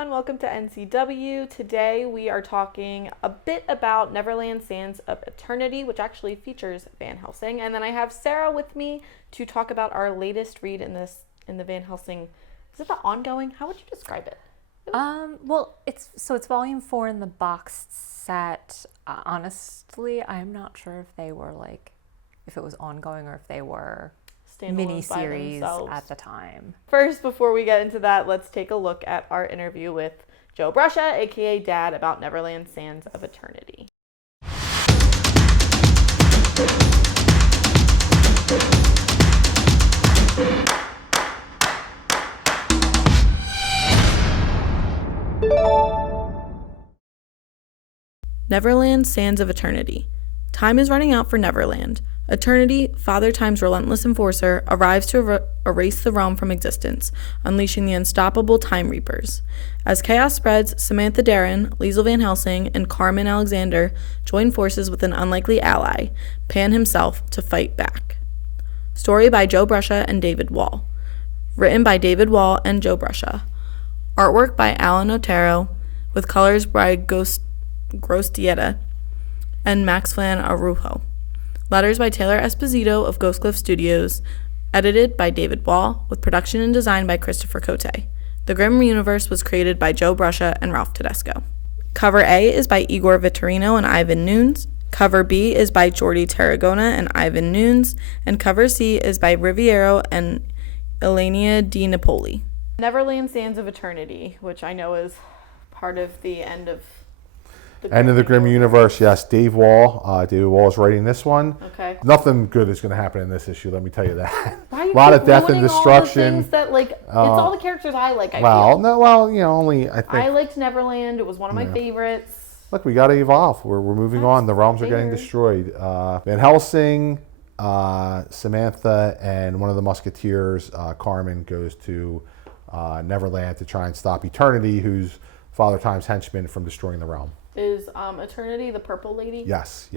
everyone. Welcome to NCW. Today we are talking a bit about Neverland Sands of Eternity, which actually features Van Helsing. And then I have Sarah with me to talk about our latest read in the Van Helsing. Is it the ongoing? How would you describe it? Well, it's volume 4 in the box set. Honestly, I'm not sure if they were if it was ongoing or if they were mini-series at the time. First, before we get into that, let's take a look at our interview with Joe Bruscia, aka Dad, about Neverland Sands of Eternity. Neverland Sands of Eternity. Time is running out for Neverland. Eternity, Father Time's relentless enforcer, arrives to erase the realm from existence, unleashing the unstoppable Time Reapers. As chaos spreads, Samantha Darren, Liesl Van Helsing, and Carmen Alexander join forces with an unlikely ally, Pan himself, to fight back. Story by Joe Bruscia and David Wall. Written by David Wall and Joe Bruscia. Artwork by Alan Otero, with colors by Gross Dieta and Max Flan Arujo. Letters by Taylor Esposito of Ghost Cliff Studios, edited by David Wall, with production and design by Christopher Cote. The Grimm universe was created by Joe Bruscia and Ralph Tedesco. Cover A is by Igor Vitorino and Ivan Nunes. Cover B is by Jordi Tarragona and Ivan Nunes. And cover C is by Riviero and Elenia Di Napoli. Neverland Sands of Eternity, which I know is part of the end of the Grimm universe, yes. David Wall is writing this one. Okay. Nothing good is going to happen in this issue, let me tell you that. Why you a lot of death and all the destruction. things that, it's all the characters I like, I think. I liked Neverland. It was one of my favorites. Look, we got to evolve. We're moving on. The realms are getting destroyed. Van Helsing, Samantha, and one of the Musketeers, Carmen, goes to Neverland to try and stop Eternity, who's Father Time's henchman, from destroying the realm. Is Eternity the purple lady? Yes.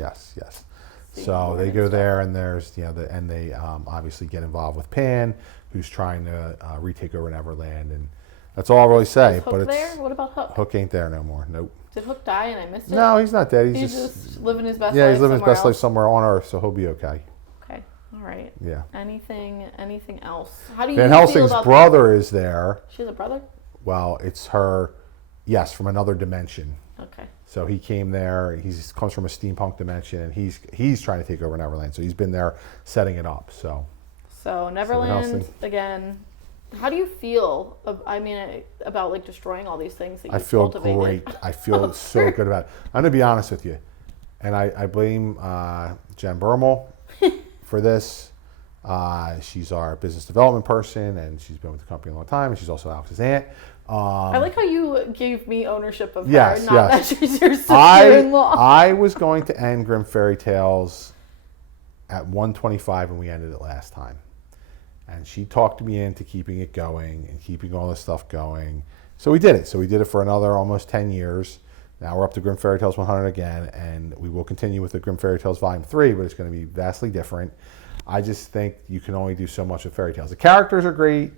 So they go there, and there's they obviously get involved with Pan, who's trying to retake over Neverland, and that's all I'll really say. Is Hook but it's there? What about Hook? Hook ain't there no more. Nope. Did Hook die and I missed it? No, he's not dead. He's just living his best life. Yeah, he's living his best else. life somewhere on Earth, so he'll be okay. Okay, all right. Yeah. Anything else? How do you Van feel Helsing's about brother is there. She has a brother? Well, it's her. Yes, from another dimension. Okay. So he came there. He comes from a steampunk dimension, and he's trying to take over Neverland. So he's been there setting it up. So Neverland again. How do you feel? About destroying all these things that you cultivated? Great. I feel so good about it. I'm gonna be honest with you, and I blame Jen Bermel for this. She's our business development person, and she's been with the company a long time, and she's also Alex's aunt. I like how you gave me ownership of her, yes. that she's your sister-in-law. I was going to end Grimm Fairy Tales at 125, and we ended it last time. And she talked me into keeping it going and keeping all this stuff going. So we did it. So we did it for another almost 10 years. Now we're up to Grimm Fairy Tales 100 again, and we will continue with the Grimm Fairy Tales Volume 3, but it's going to be vastly different. I just think you can only do so much with fairy tales. The characters are great.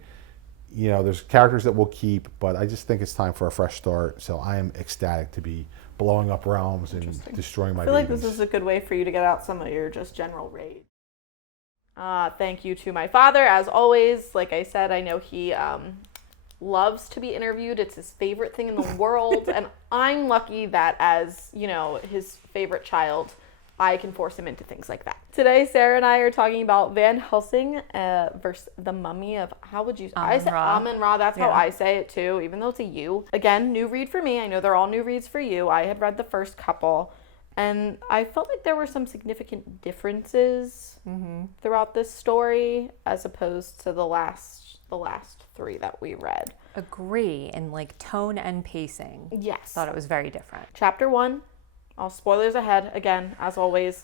There's characters that we'll keep, but I just think it's time for a fresh start. So I am ecstatic to be blowing up realms and destroying my I feel babies. like this is a good way for you to get out some of your just general rage. Thank you to my father, as always. Like I said, I know he loves to be interviewed. It's his favorite thing in the world, and I'm lucky that as, his favorite child, I can force him into things like that. Today, Sarah and I are talking about Van Helsing versus the Mummy of, how would you say? I say Amun-Ra. That's how I say it too, even though it's a U. Again, new read for me. I know they're all new reads for you. I had read the first couple, and I felt like there were some significant differences throughout this story as opposed to the last 3 that we read. Agree in tone and pacing. Yes. Thought it was very different. Chapter 1. All spoilers ahead, again, as always.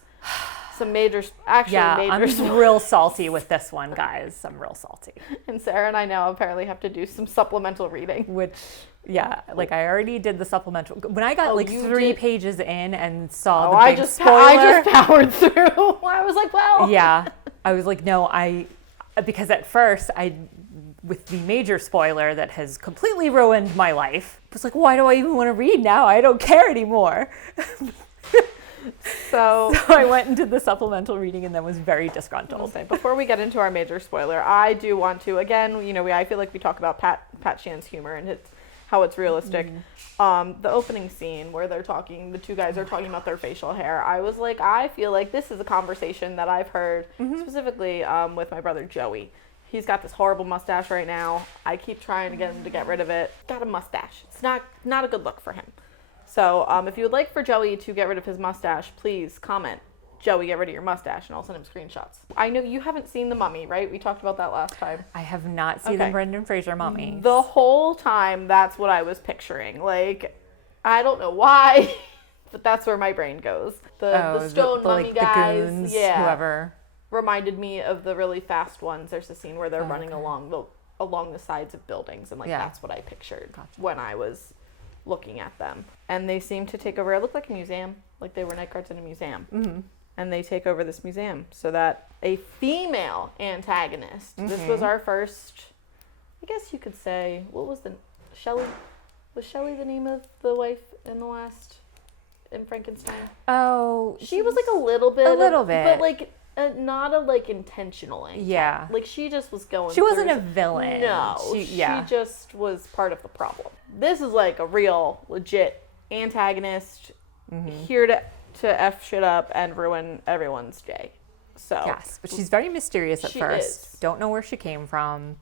Some major. I'm real salty with this one, guys. I'm real salty. And Sarah and I now apparently have to do some supplemental reading. Which, I already did the supplemental. When I got 3 pages in and saw the big spoiler. I just powered through. I was like, well. Yeah. I was like, no, because at first with the major spoiler that has completely ruined my life. I was like, why do I even want to read now? I don't care anymore. So I went into the supplemental reading and then was very disgruntled. Before we get into our major spoiler, I do want to, again, I feel like we talk about Pat Shan's humor and how it's realistic. The opening scene where the two guys are talking about their facial hair, I was like, I feel like this is a conversation that I've heard specifically with my brother Joey. He's got this horrible mustache right now. I keep trying to get him to get rid of it. He's got a mustache. It's not a good look for him. So if you would like for Joey to get rid of his mustache, please comment, Joey, get rid of your mustache, and I'll send him screenshots. I know you haven't seen The Mummy, right? We talked about that last time. I have not seen the Brendan Fraser Mummy. The whole time, that's what I was picturing. Like, I don't know why, but that's where my brain goes. The stone mummy guys, the goons, whoever, reminded me of the really fast ones. There's a scene where they're running along the sides of buildings, and that's what I pictured when I was looking at them. And they seem to take over. It looked like a museum, like they were night guards in a museum. And they take over this museum so that a female antagonist. This was our first, I guess you could say, what was Shelley? Was Shelley the name of the wife in Frankenstein? Oh, she was like a little bit, but like not a like intentional antagonist. Yeah, like she just was going. She wasn't a villain. No, she just was part of the problem. This is like a real legit antagonist here to F shit up and ruin everyone's day. So yes, but she's very mysterious at first. Don't know where she came from,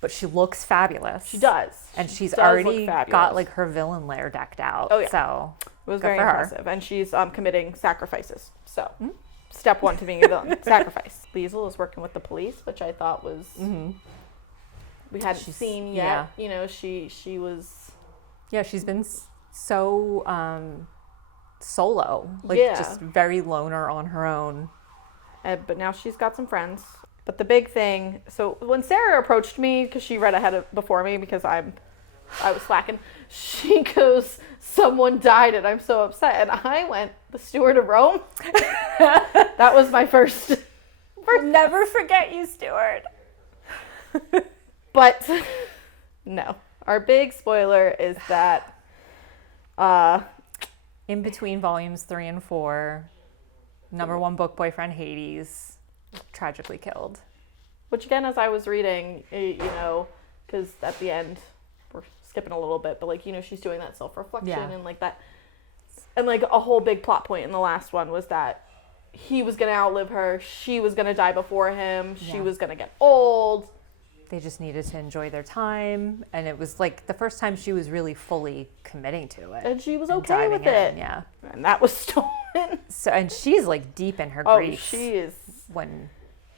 but she looks fabulous. She does. And she's already got like her villain lair decked out. Oh yeah. So it was very impressive. And she's committing sacrifices. So step one to being a villain, sacrifice. Liesl is working with the police, which I thought was we hadn't seen yet. Yeah. She was. Yeah, she's been so solo, just very loner on her own. But now she's got some friends. But the big thing, so when Sarah approached me, because she read before me, because I was slacking, she goes, someone died and I'm so upset. And I went, the Steward of Rome? That was my first. Never forget you, Steward. But no. Our big spoiler is that in between volumes 3 and 4, number 1 book boyfriend Hades tragically killed. Which again, as I was reading, because at the end, we're skipping a little bit, but she's doing that self-reflection and like that. And like a whole big plot point in the last one was that he was going to outlive her. She was going to die before him. She was going to get old. They just needed to enjoy their time. And it was like the first time she was really fully committing to it. And she was okay with it. Yeah. And that was stolen. So, and she's like deep in her grief. Oh, she is. When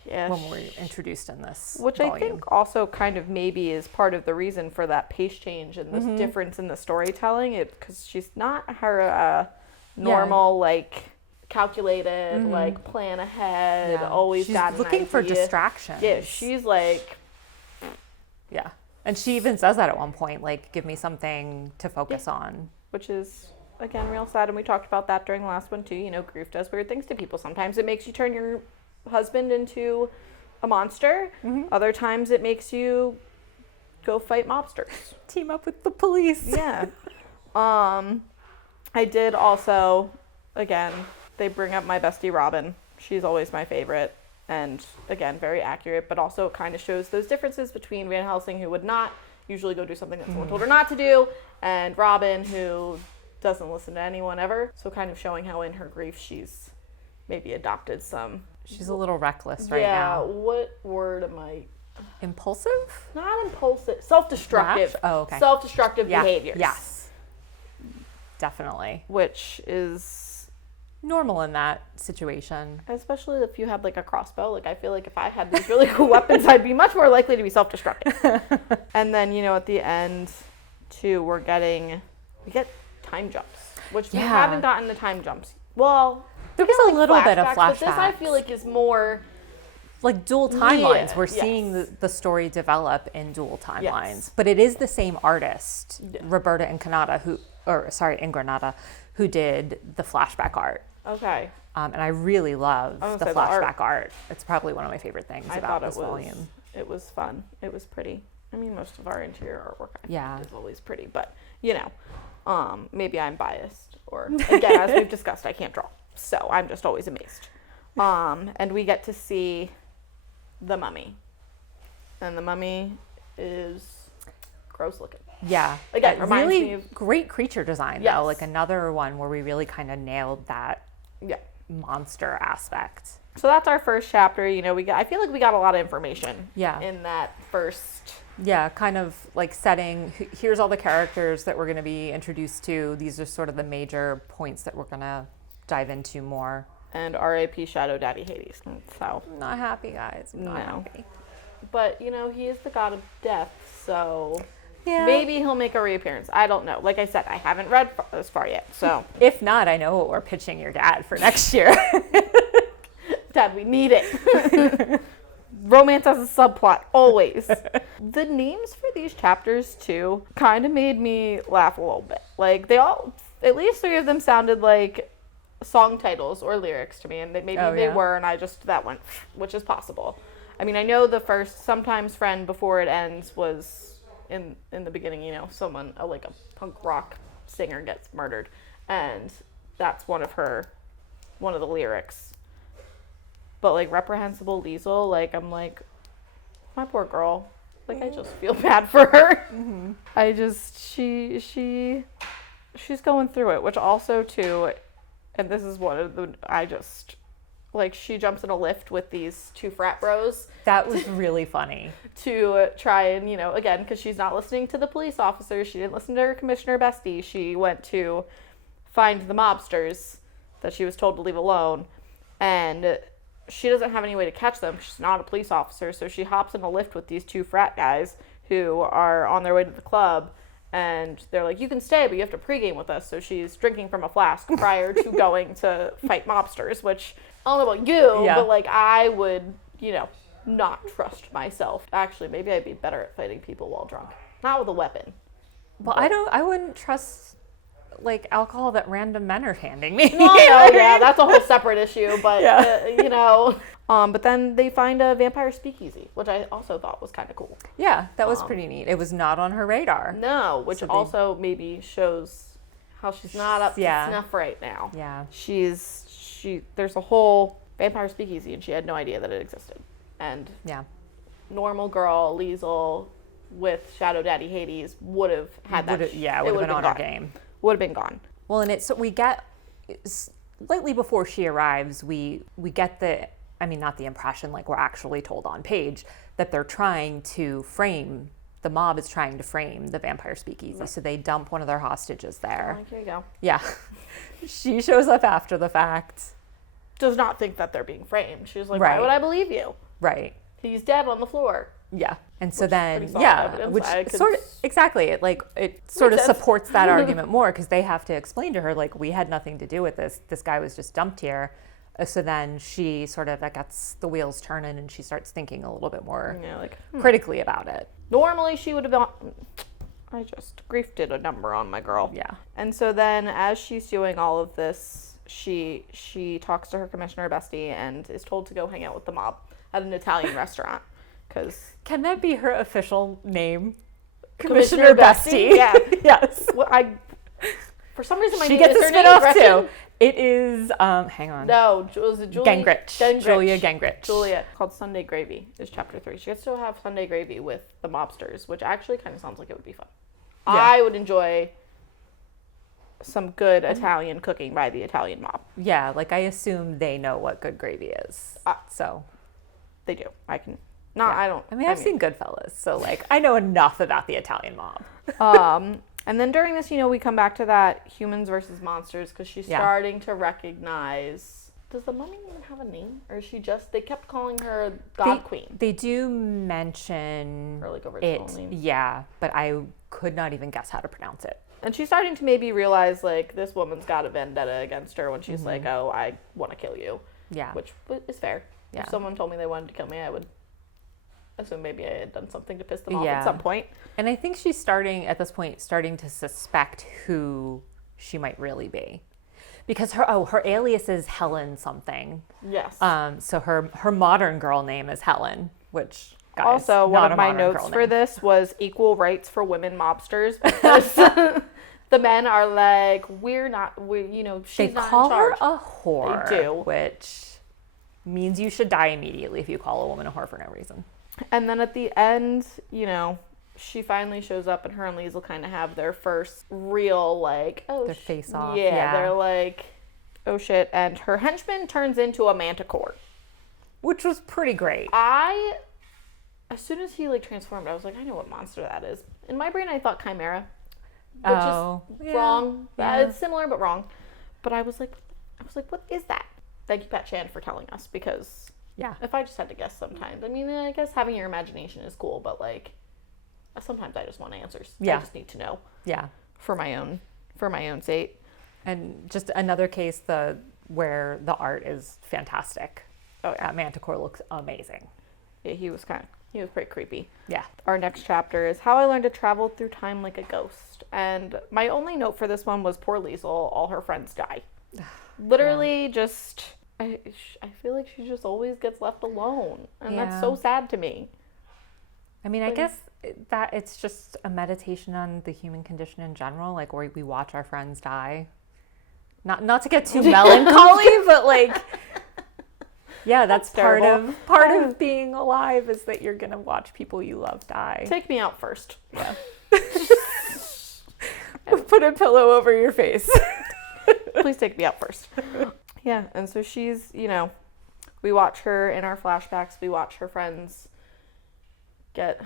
we're introduced in this Which volume. I think also kind of maybe is part of the reason for that pace change and this difference in the storytelling. Because she's not her normal, calculated, plan ahead, always she's got an looking for idea. distractions. Yeah, she's like... Yeah. And she even says that at one point, give me something to focus on. Which is, again, real sad. And we talked about that during the last one, too. Grief does weird things to people. Sometimes it makes you turn your husband into a monster. Other times it makes you go fight mobsters. Team up with the police. Yeah. I did also, again, they bring up my bestie Robin. She's always my favorite. And again, very accurate, but also it kind of shows those differences between Van Helsing, who would not usually go do something that someone told her not to do, and Robin, who doesn't listen to anyone ever. So kind of showing how in her grief she's maybe adopted some. She's a little reckless right now. Yeah, what word am I? Impulsive? Not impulsive. Self-destructive. Rash? Oh, okay. Self-destructive behaviors. Yes. Definitely. Which is... normal in that situation. Especially if you had a crossbow. I feel like if I had these really cool weapons, I'd be much more likely to be self-destructive. And then, at the end, too, we get time jumps, which we haven't gotten the time jumps. Well, there was a little bit of flashbacks. But this I feel like is more... dual timelines. We're seeing the story develop in dual timelines. Yes. But it is the same artist, Roberta Ingranata, who did the flashback art. Okay. And I really love the flashback art. It's probably one of my favorite things about this volume. It was fun. It was pretty. I mean, most of our interior artwork Yeah. is always pretty, but, you know, maybe I'm biased. Or, again, as we've discussed, I can't draw. So I'm just always amazed. And we get to see the mummy. And the mummy is gross looking. Yeah. Again, reminds really me of... great creature design, Yes. though. Like another one where we really kind of nailed that Yeah. monster aspect. So that's our first chapter. You know, I feel like we got a lot of information Yeah. in that first... Yeah, kind of like setting, here's all the characters that we're going to be introduced to. These are sort of the major points that we're going to dive into more. And R.A.P. Shadow Daddy Hades. So, I'm not happy, guys. I'm not No. happy. but, you know, he is the god of death, so Yeah. maybe he'll make a reappearance. I don't know. Like I said, I haven't read this far yet, so... If not, I know what we're pitching your dad for next year. Dad, we need it. Romance as a subplot, always. The names for these chapters, too, kind of made me laugh a little bit. Like, they all, at least 3 of them sounded like song titles or lyrics to me, and maybe Oh, they yeah? were, and I just, that went, which is possible. I mean, I know the first Sometimes Friend Before It Ends was in the beginning, you know, someone, like a punk rock singer gets murdered, and that's one of the lyrics. But, like, Reprehensible Liesel, like, I'm like, my poor girl. Like, I just feel bad for her. Mm-hmm. I just, she's going through it, which also, too, and this is one of the, like, she jumps in a lift with these 2 frat bros That was really funny. to try and, you know, again, because she's not listening to the police officers. She didn't listen to her commissioner bestie. She went to find the mobsters that she was told to leave alone. And she doesn't have any way to catch them. She's not a police officer. So she hops in a lift with these 2 frat guys who are on their way to the club. And they're like, you can stay, but you have to pregame with us. So she's drinking from a flask prior to going to fight mobsters, which I don't know about you, Yeah. but, like, I would, you know, not trust myself. Actually, maybe I'd be better at fighting people while drunk. Not with a weapon. Well, I wouldn't trust, like, alcohol that random men are handing me. No, yeah, that's a whole separate issue, but, Yeah. you know. But then they find a vampire speakeasy, which I also thought was kind of cool. Yeah, that was pretty neat. It was not on her radar. No, which So they- also maybe shows how she's not up to Yeah. snuff right now. Yeah. There's a whole vampire speakeasy, and she had no idea that it existed. And Yeah. normal girl Liesel with Shadow Daddy Hades would have had that. Would have been on her game. Would have been gone. Well, and so we get slightly before she arrives, we get not the impression, like we're actually told on page, that they're trying to frame, the mob is trying to frame the vampire speakeasy. So they dump one of their hostages there. Like, here you go. Yeah. She shows up after the fact. Does not think that they're being framed. She's like, Right. why would I believe you? Right. He's dead on the floor. Yeah. And so Which is then, pretty solid yeah, evidence. which I could sort of, exactly, it sort of sense. supports that argument more, because they have to explain to her, like, we had nothing to do with this. This guy was just dumped here. So then she sort of, that gets the wheels turning, and she starts thinking a little bit more Yeah, like, critically about it. normally she would have been. I just grief did a number on my girl. Yeah. And so then, as she's doing all of this, she talks to her commissioner bestie and is told to go hang out with the mob at an Italian restaurant. Because Can that be her official name? Commissioner Bestie? Yeah. Yes. for some reason, my She name gets is a her name spin-off Gretchen? too. It is, hang on. No, was it Julie? Gengrich. Julia Gengrich. Julia, called Sunday Gravy, is chapter 3. She gets to have Sunday Gravy with the mobsters, which actually kind of sounds like it would be fun. Yeah. I would enjoy some good Italian cooking by the Italian mob. Yeah, like I assume they know what good gravy is. So They do. I can. Not. yeah. I don't. I've seen Goodfellas, so like I know enough about the Italian mob. And then during this, we come back to that humans versus monsters, because she's Yeah. starting to recognize. Does the mummy even have a name, or is she just? They kept calling her God Queen. They do mention Or like it, original name. yeah, but I could not even guess how to pronounce it. And she's starting to maybe realize, like, this woman's got a vendetta against her when she's like, oh, I want to kill you. Yeah. Which is fair. Yeah. If someone told me they wanted to kill me, I would assume maybe I had done something to piss them off Yeah. at some point. And I think she's at this point starting to suspect who she might really be. Because her alias is Helen something. Yes. So her modern girl name is Helen, which guys. Also, one Not of a my modern notes girl for name. this was equal rights for women mobsters, because the men are like, she's They not call in charge. her a whore. They do. Which means you should die immediately if you call a woman a whore for no reason. And then at the end, she finally shows up, and her and Liesl kind of have their first real, like, Their face off. Yeah, they're like, oh shit. And her henchman turns into a manticore. Which was pretty great. As soon as he, like, transformed, I was like, I know what monster that is. In my brain, I thought Chimera. Which is wrong. Yeah. It's similar, but wrong. But I was like, what is that? Thank you, Pat Chan, for telling us, because if I just had to guess sometimes, I mean, I guess having your imagination is cool, but, like, sometimes I just want answers. Yeah. I just need to know. Yeah. For my own sake. And just another case where the art is fantastic. Oh, yeah. Manticore looks amazing. Yeah, he was pretty creepy. Yeah. Our next chapter is How I Learned to Travel Through Time Like a Ghost. And my only note for this one was poor Liesl, all her friends die. Literally just, I feel like she just always gets left alone. And that's so sad to me. I mean, I guess that it's just a meditation on the human condition in general, like where we watch our friends die. Not to get too melancholy, but like, yeah, that's part of being alive, is that you're gonna watch people you love die. Take me out first. Yeah. Put a pillow over your face. Please take me out first. Yeah, and so she's, we watch her in our flashbacks. We watch her friends get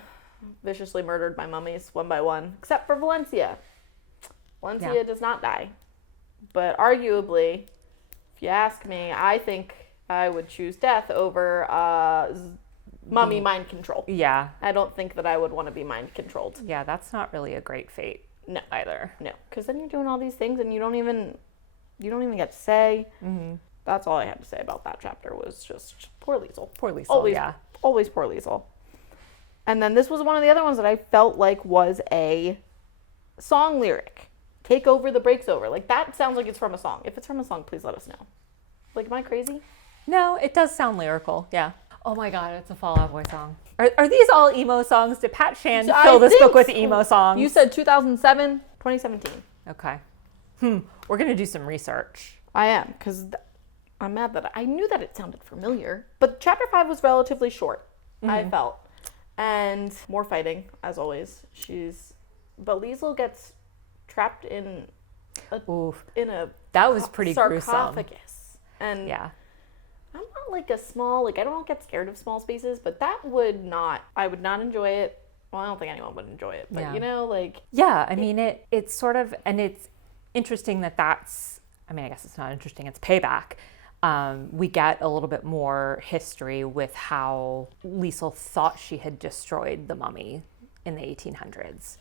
viciously murdered by mummies one by one, except for Valencia. Valencia does not die. But arguably, if you ask me, I think I would choose death over mummy mind control. Yeah. I don't think that I would want to be mind controlled. Yeah, that's not really a great fate. No. Either. No, because then you're doing all these things and you don't even get to say. Mm-hmm. That's all I had to say about that chapter, was just poor Liesl. Poor Liesl, Always poor Liesl. And then this was one of the other ones that I felt like was a song lyric. Take over the breaks over. Like, that sounds like it's from a song. If it's from a song, please let us know. Like, am I crazy? No, it does sound lyrical. Yeah. Oh my God, it's a Fall Out Boy song. Are these all emo songs? Did Pat Chan fill this book with emo songs? You said 2007, 2017. Okay. We're going to do some research. I am, because I'm mad that I knew that it sounded familiar. But chapter 5 was relatively short, I felt. And more fighting, as always. But Liesl gets trapped in a that was pretty sarcophagus. Gruesome. And yeah. I'm not like I don't get scared of small spaces, but I would not enjoy it. Well, I don't think anyone would enjoy it, but Yeah, I mean, it's sort of, and it's interesting that's, I mean, I guess it's not interesting, it's payback. We get a little bit more history with how Liesl thought she had destroyed the mummy in the 1800s,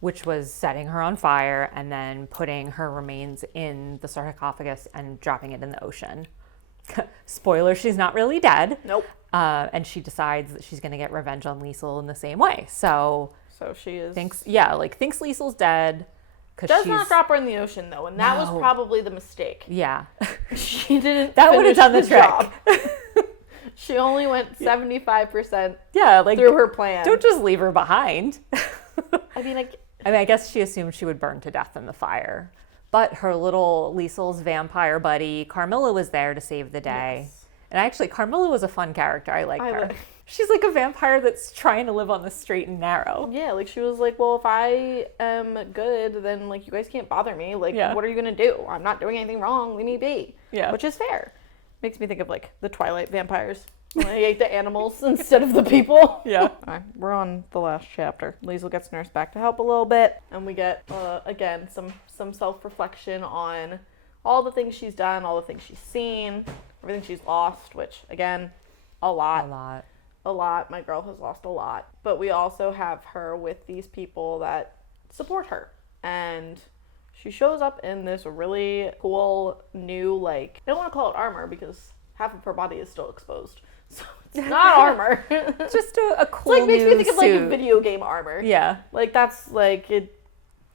which was setting her on fire and then putting her remains in the sarcophagus and dropping it in the ocean. Spoiler, she's not really dead. Nope. And she decides that she's going to get revenge on Liesl in the same way. So she is... thinks Liesl's dead. Does not drop her in the ocean, though, and that was probably the mistake. Yeah. She didn't That would have done the trick. Job. She only went 75% like, through her plan. Don't just leave her behind. I mean, I guess she assumed she would burn to death in the fire. But her little Liesl's vampire buddy, Carmilla, was there to save the day. Yes. And actually, Carmilla was a fun character. I liked her. She's like a vampire that's trying to live on the straight and narrow. Yeah, like she was like, well, if I am good, then like you guys can't bother me. Like, what are you going to do? I'm not doing anything wrong. Leave me be. Yeah. Which is fair. Makes me think of like the Twilight vampires. When they ate the animals instead of the people. Yeah. All right, we're on the last chapter. Liesl gets nursed back to help a little bit. And we get, again, some self-reflection on all the things she's done, all the things she's seen, everything she's lost, which, again, a lot. My girl has lost a lot. But we also have her with these people that support her. And she shows up in this really cool new, like, I don't want to call it armor because half of her body is still exposed. So it's not armor. Just a cool it's like makes new me think of like suit. a video game armor. Yeah. Like that's like it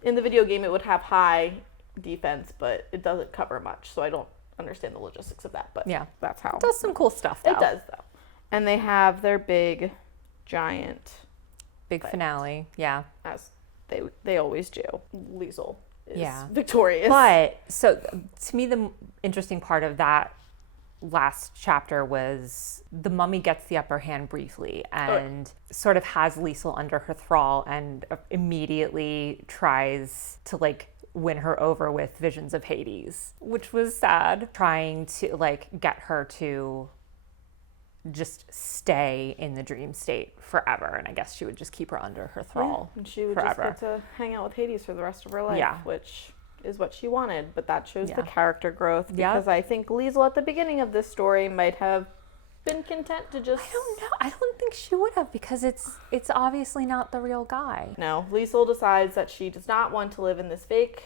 in the video game it would have high defense, but it doesn't cover much. So I don't understand the logistics of that. But that's how It does some cool stuff though. It does though. And they have their big giant Big finale. Yeah. as they always do. Liesel is Yeah. victorious. But so to me, the interesting part of that last chapter was the mummy gets the upper hand briefly and sort of has Liesel under her thrall and immediately tries to like win her over with visions of Hades, which was sad, trying to like get her to just stay in the dream state forever. And I guess she would just keep her under her thrall and she would forever. just get to hang out with Hades for the rest of her life, Yeah. which is what she wanted. But that shows the Yeah. character growth, Yeah. because I think Liesel at the beginning of this story might have been content to just... I don't know. I don't think she would have, because it's obviously not the real guy. No, Liesel decides that she does not want to live in this fake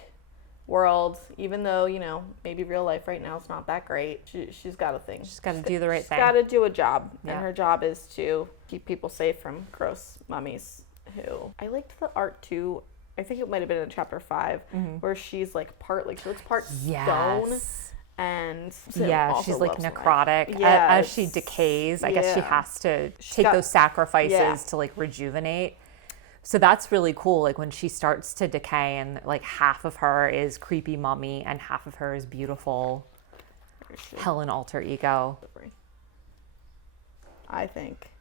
world, even though, you know, maybe real life right now is not that great. She's got a thing. She's got to do the right thing. She's got to do a job, Yeah. and her job is to keep people safe from gross mummies. Who I liked the art too. I think it might have been in chapter 5, where she's like part, like she looks part stone, and Sim Yeah, also she's like loves necrotic. Yeah, As she decays, I guess she has to take those sacrifices to like rejuvenate. So that's really cool. Like when she starts to decay and like half of her is creepy mummy and half of her is beautiful Helen alter ego. I think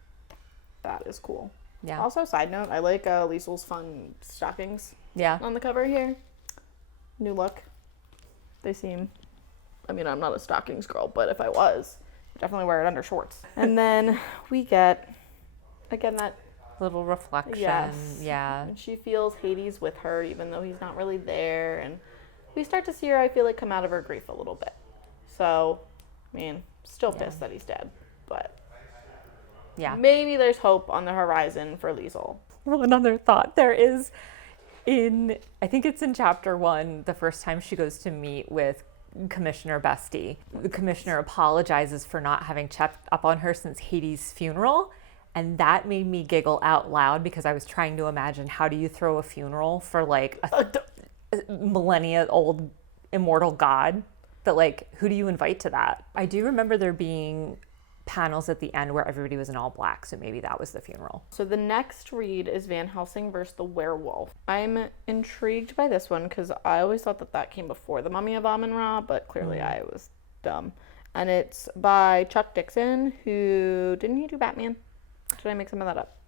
that is cool. Yeah. Also, side note, I like Liesel's fun stockings Yeah. on the cover here. New look. They seem... I mean, I'm not a stockings girl, but if I was, I'd definitely wear it under shorts. And then we get, again, that... Little reflection. Yes. Yeah. And she feels Hades with her, even though he's not really there. And we start to see her, I feel like, come out of her grief a little bit. So, I mean, still pissed that he's dead. But Yeah. maybe there's hope on the horizon for Liesel. Well, another thought there is I think it's in chapter 1, the first time she goes to meet with Commissioner Bestie. The commissioner apologizes for not having checked up on her since Hades' funeral. And that made me giggle out loud because I was trying to imagine, how do you throw a funeral for like a millennia old immortal god? That like, who do you invite to that? I do remember there being panels at the end where everybody was in all black, so maybe that was the funeral. So the next read is Van Helsing versus the Werewolf. I'm intrigued by this one because I always thought that came before the Mummy of Amun-Ra, but clearly I was dumb. And it's by Chuck Dixon, who didn't he do Batman? Did I make some of that up?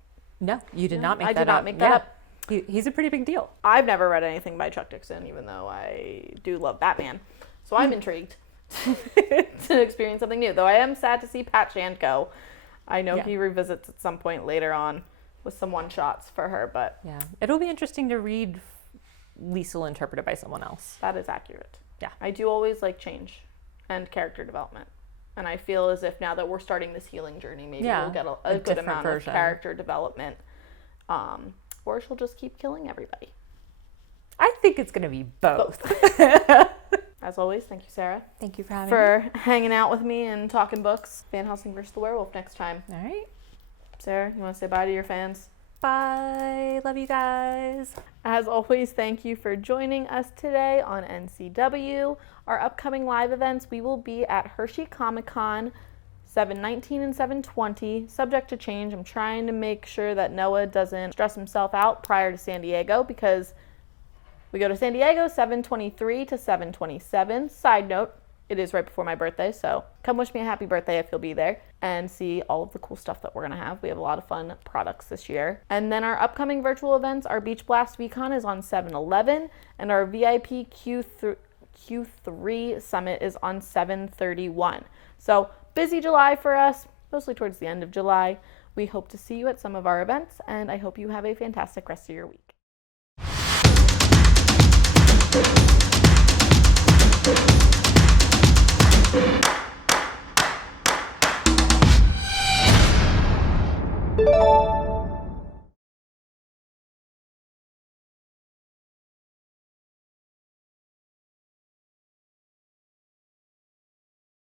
No, you did not make that up. I did not make that up. He's a pretty big deal. I've never read anything by Chuck Dixon, even though I do love Batman. So I'm intrigued to experience something new. Though I am sad to see Pat Shand go. I know he revisits at some point later on with some one-shots for her, but... Yeah, it'll be interesting to read Liesel interpreted by someone else. That is accurate. Yeah. I do always like change and character development. And I feel as if now that we're starting this healing journey, maybe we'll get a good amount of character development. Or she'll just keep killing everybody. I think it's going to be both. As always, thank you, Sarah. Thank you for having me. Hanging out with me and talking books. Van Helsing versus the Werewolf next time. All right. Sarah, you want to say bye to your fans? Bye. Love you guys. As always, thank you for joining us today on NCW. Our upcoming live events, we will be at Hershey Comic Con 7/19 and 7/20, subject to change. I'm trying to make sure that Noah doesn't stress himself out prior to San Diego, because we go to San Diego 7/23 to 7/27. Side note, it is right before my birthday, so come wish me a happy birthday if you'll be there and see all of the cool stuff that we're going to have. We have a lot of fun products this year. And then our upcoming virtual events, our Beach Blast VCon is on 7/11, and our VIP Q3 Summit is on 7/31. So busy July for us, mostly towards the end of July. We hope to see you at some of our events, and I hope you have a fantastic rest of your week.